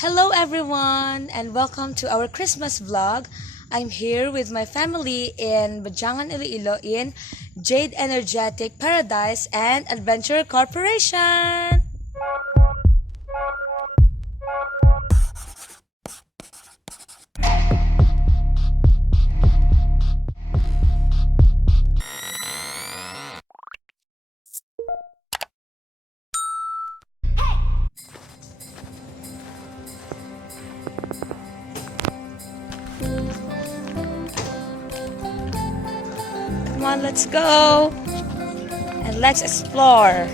Hello everyone and welcome to our Christmas vlog. I'm here with my family in Badiangan, Iloilo in Jade Energetic Paradise and Adventure Corporation. Come on, let's go and let's explore.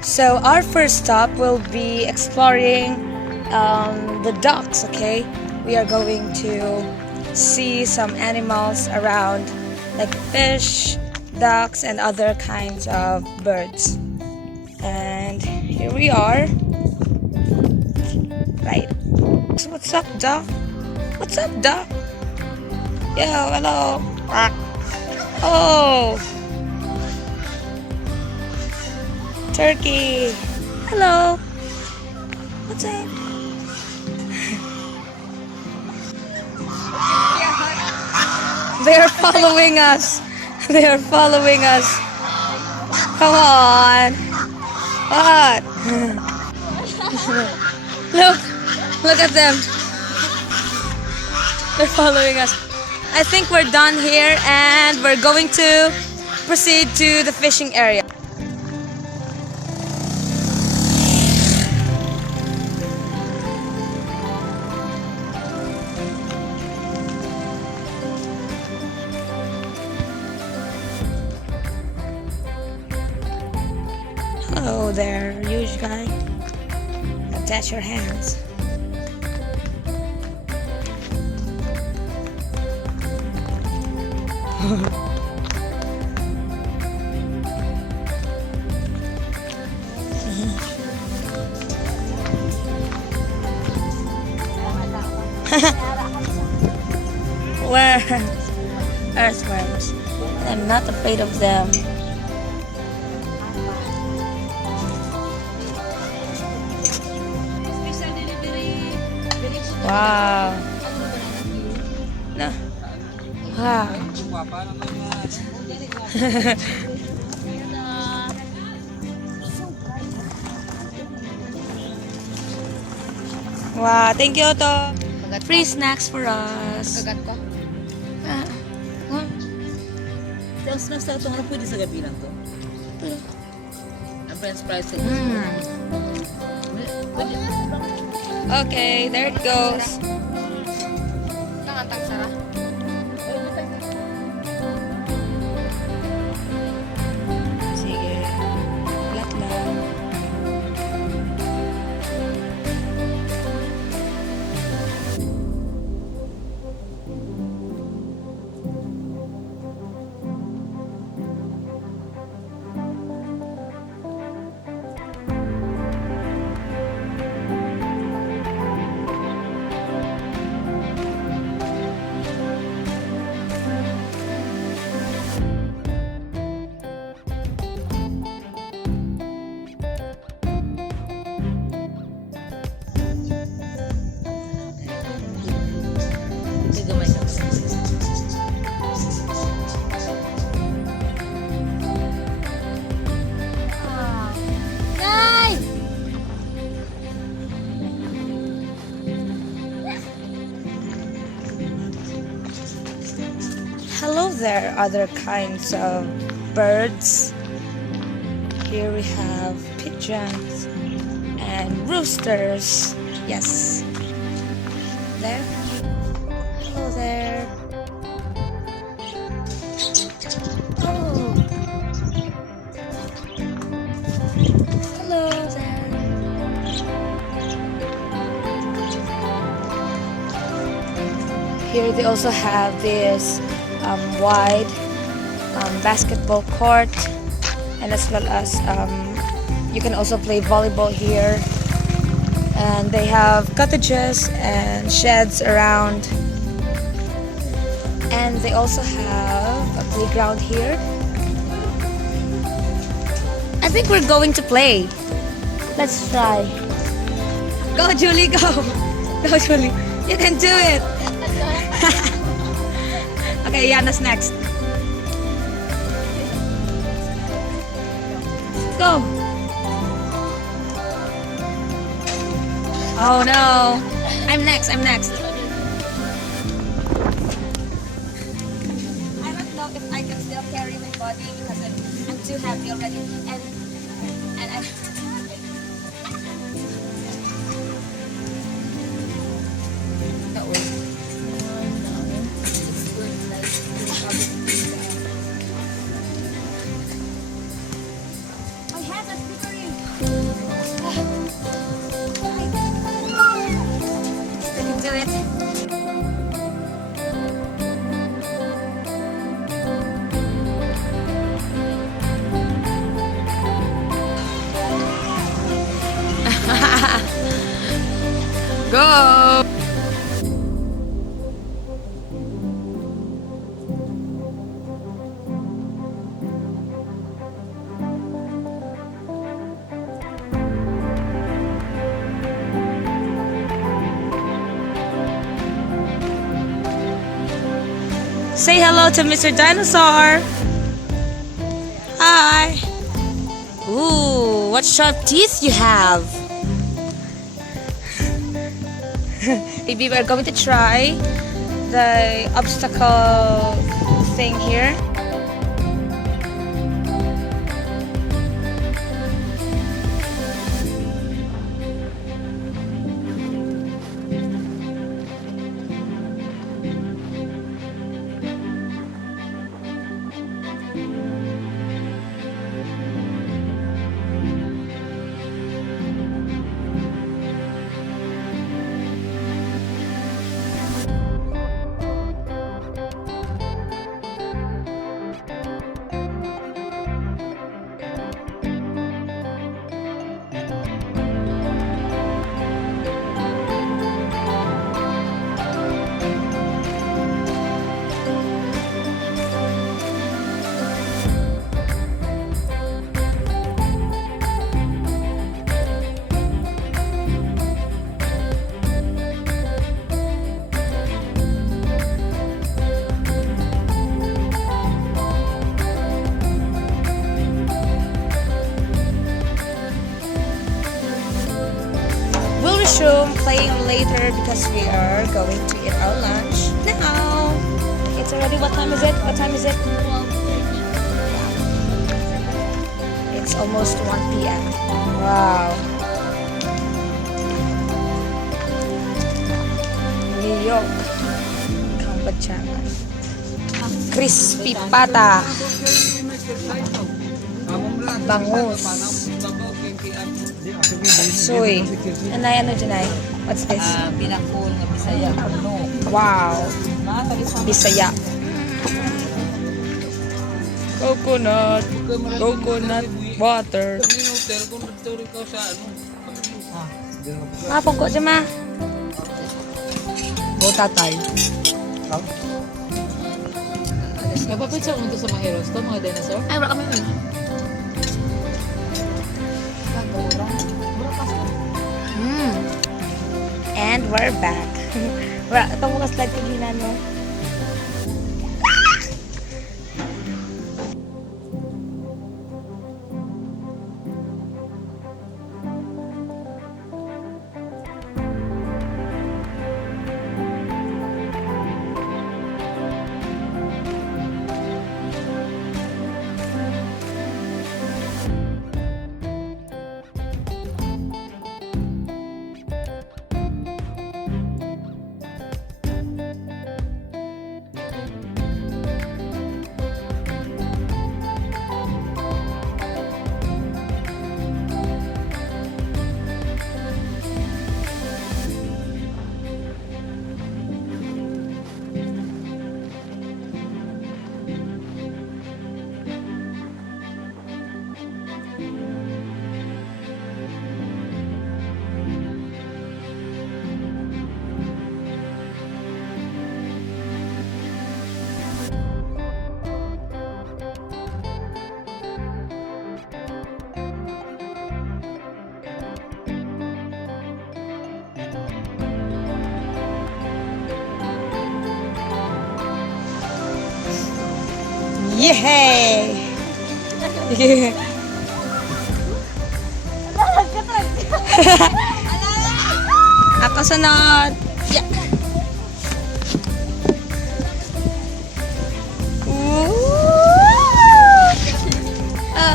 So our first stop will be exploring the docks, okay? We are going to see some animals around like fish, ducks, and other kinds of birds. And here we are. Right. So what's up, duck? What's up, duck? Yo, hello. Oh. Turkey. Hello. What's up? They are following us. They are following us. Come on. What? Look at them. They're following us. I think we're done here and we're going to proceed to the fishing area. Hello there, huge guy. Attach your hands. Where? Earthworms. I'm not afraid of them. Wow. No. Wow. Wow, thank you to. Free snacks for us. Kagat ko? Ang snacks na ito, ano pwede sa gabi lang to? Ang french fries ito. Okay, there it goes. Nangantang sara? Sige. Flat lang. Gamay ka. Nay! Hello there, other kinds of birds. Here we have pigeons and roosters. Yes. There. Hello there. Oh. Hello there. Here they also have this wide basketball court, and as well as you can also play volleyball here. And they have cottages and sheds around, and they also have a playground here. I think we're going to play. Let's try. Go, Julie, go. Go, Julie. You can do it. Okay, Yana's next. Go. Oh no. I'm next. I don't know if I can still carry my body because I'm too heavy already. And I that way. My hands are slippery. I can do it. Go! Say hello to Mr. Dinosaur. Hi. Ooh, what sharp teeth you have. Maybe we're going to try the obstacle thing here. Resume playing later because we are going to eat our lunch now. It's already, what time is it? It's almost 1 p.m. Wow. Niyok. Cabayogan. Crispy pata. Bangus. Soy. Anay, ano dyan ay? What's this? Pinakul nga Bisaya. Wow. Bisaya. Coconut water. Pungko dyan ma. Tatay. Napapicture mo ito sa mga heroes to, mga dinosaur? Ay, wala kami yun. And we're back. Ito mo ka-slide kagina, no? Yay! Ako sunod. Yeah. Ooh.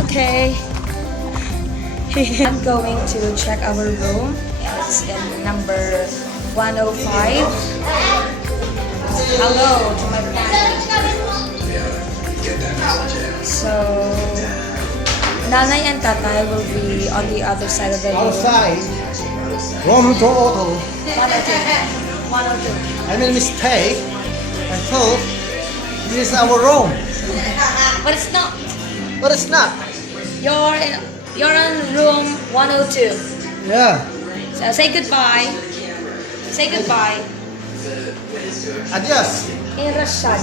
Okay. I'm going to check our room. It's in number 105. Hello to my family. So, Nanay and Tatay will be on the other side of the room. Outside, room to auto. 102. 102. I made a mistake. I thought this is our room, But it's not. but it's not. You're in room 102. Yeah. So say goodbye. Say goodbye. Adios. In Russian.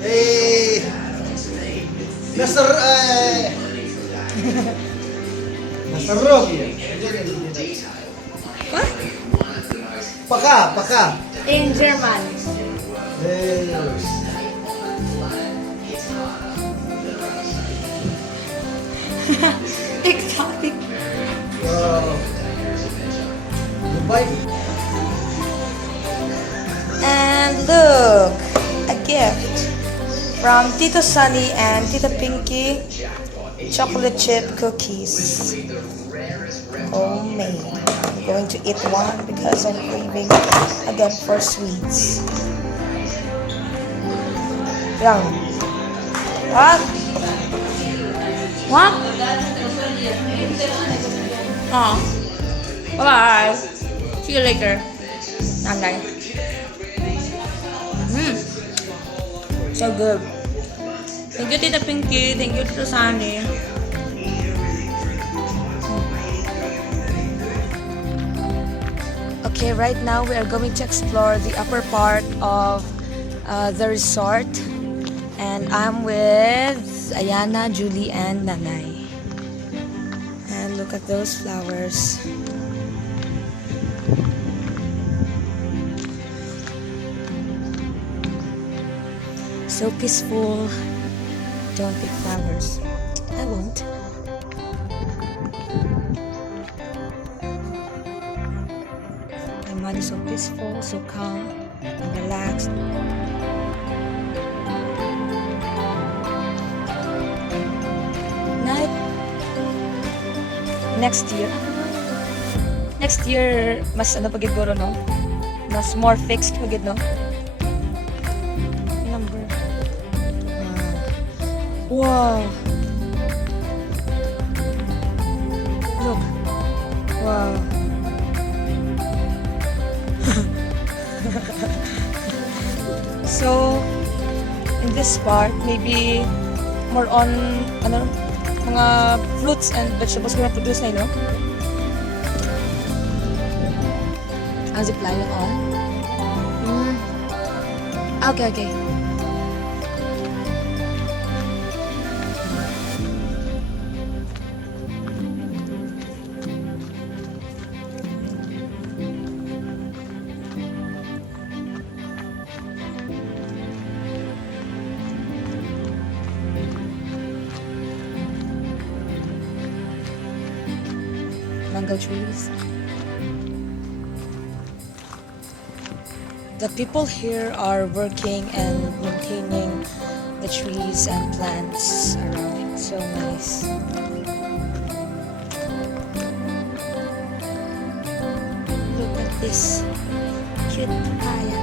Hey, Mr. Mr. Rocky. What? Paka. In German. Hey. Exotic. Goodbye. And look, a gift from Tito Sunny and Tita Pinky. Chocolate chip cookies. Homemade. I'm going to eat one because I'm craving again for sweets. Yum. What? What? Oh. Bye-bye. See you later. Nanay. So good. Thank you, Tita Pinky. Thank you, Tita Sunny. Okay, right now we are going to explore the upper part of the resort. And I'm with Ayana, Julie, and Nanay. And look at those flowers. So peaceful. Don't pick flowers. I won't. My mind is so peaceful, so calm, and relaxed. Night. Next year, mas ano pagid guro, no? Mas more fixed pagid, no? Number. Wow. Look. Wow. So, in this part, maybe more on, ano, mga fruits and vegetables ko na produce na, no? Ang zipline yung on. Okay. Mango trees. The people here are working and maintaining the trees and plants around it. So nice. Look at this cute papaya.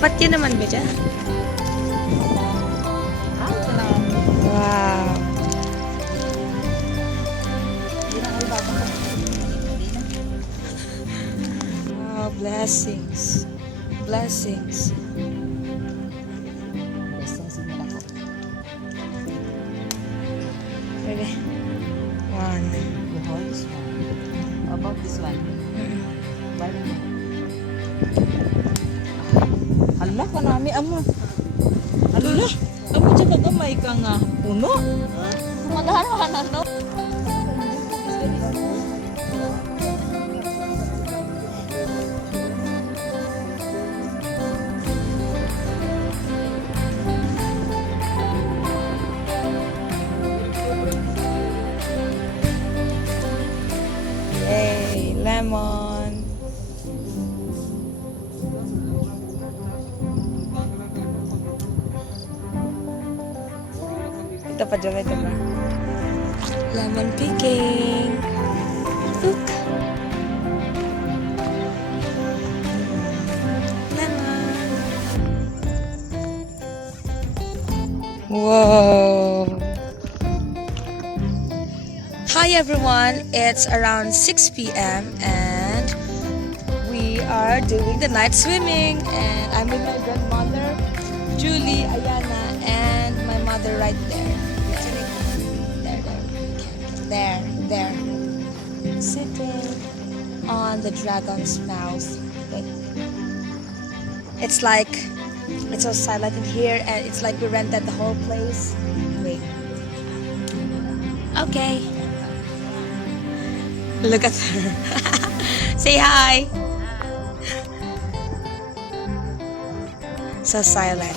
Ba't yun naman ba dyan? Wow. Wow, blessings. Blessings. Okay. One. This one. About this one. Hala ka nami amo. Hala. Amo dyan kagamay ka nga. Puno. Kumadahan ka na no. Yay, lemon. Ito pa, Jom, ito pa. Lemon picking. Look. Lemon. Whoa. Hi everyone, it's around 6 p.m. and we are doing the night swimming, and I'm with my grandmother, Julie, Ayana, and my mother right there. There. Sitting on the dragon's mouth. Wait. It's so silent in here, and it's like we rented the whole place. Wait. Okay. Look at her. Say hi. So silent.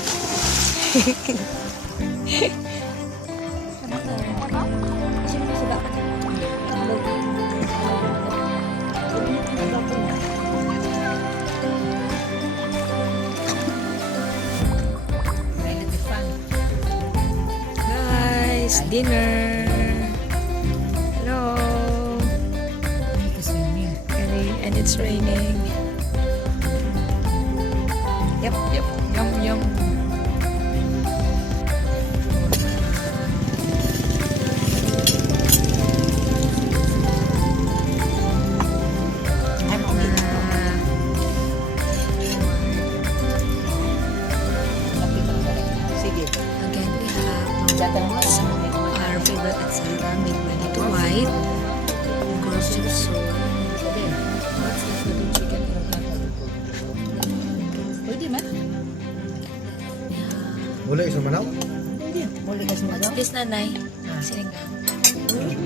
Guys, dinner. Hello. And it's raining. Yep. Yum. Again, we have our favorite atsara made ready to white. Gossip soup. What's this little chicken? Pwede man? Boleh isa manaw? Pwede. Muli kasi What's this, nanay?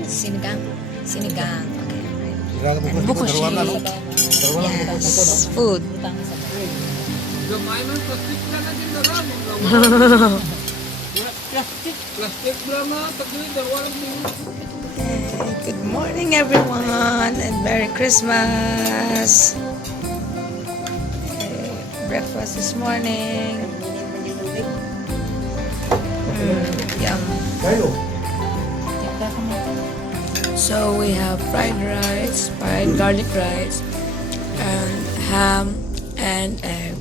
Sinigang. Sinigang. Okay, right. Ilaga mo And buko darwana, no? shake. Darwana mo Yes, buko, no? food. Butang sa bread. Good morning, everyone, and Merry Christmas. Breakfast this morning. Yum. Kayo? So we have fried rice, fried garlic rice, and ham and egg.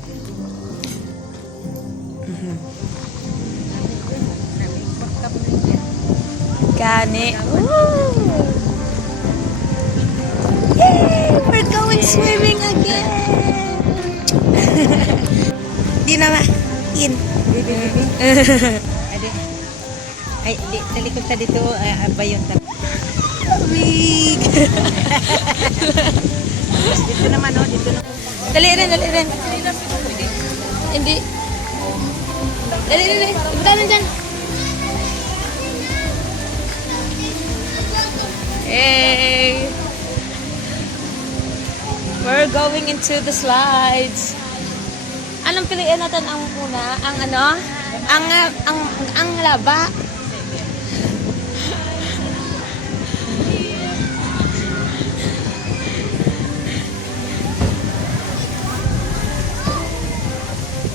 Gani. Woo! Yay! We're going swimming again! Di na in. Ay, talikod ta dito, bayon ta. Big! Dito naman, no? Dito na. Dali rin. Hindi. Dali. Buta na dyan. Hey! We're going into the slides. Anong piliin natin ang una? Ang ano? Ang laba.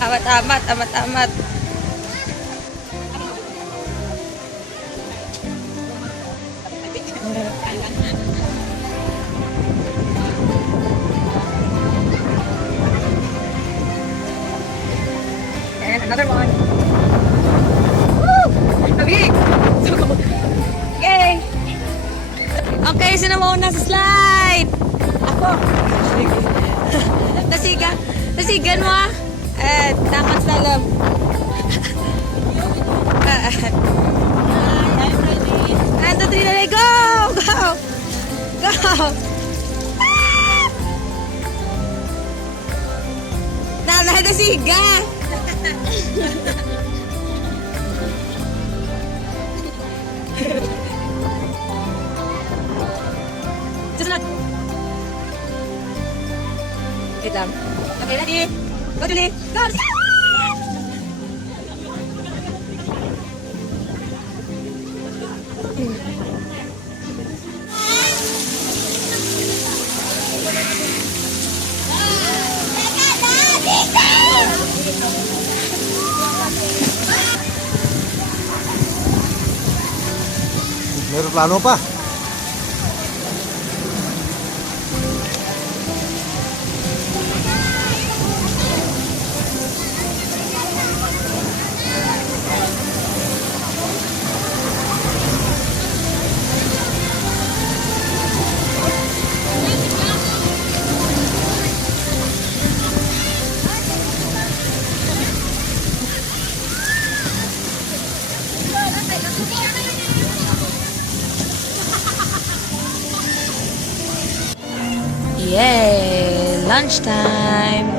Amat. Okay, sino mauna sa slide? Ako. Nasiga. Nasigan mo ah. Dapat sa loob. I'm ready. 1, 2, 3, ready, go! Go! Go! Nasiga! Susunod. Wait lang. Okay, ready? Go, Julie! Go! Meron plano pa. Yay! Lunchtime!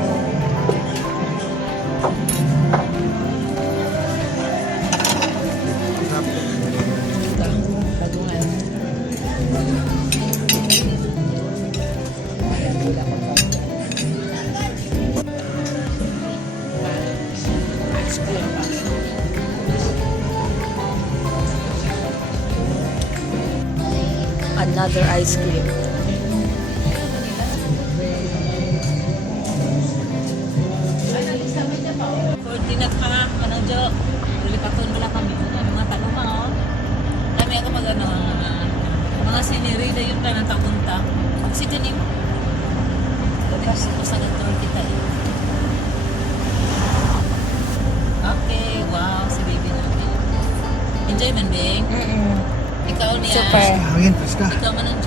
Another ice cream. For dinag pa, manang jo. Ulipaton mo lang kami. Mga taluma, oh. Kami ako mag-ano, mga siniri na yun pa ng tapunta. Kasi dyan yung kasi ko sa gantor kita eh. Okay, wow, si baby namin. Enjoy man, Bing. Ikaw niya. Super. Hangin, preska. Ikaw man ang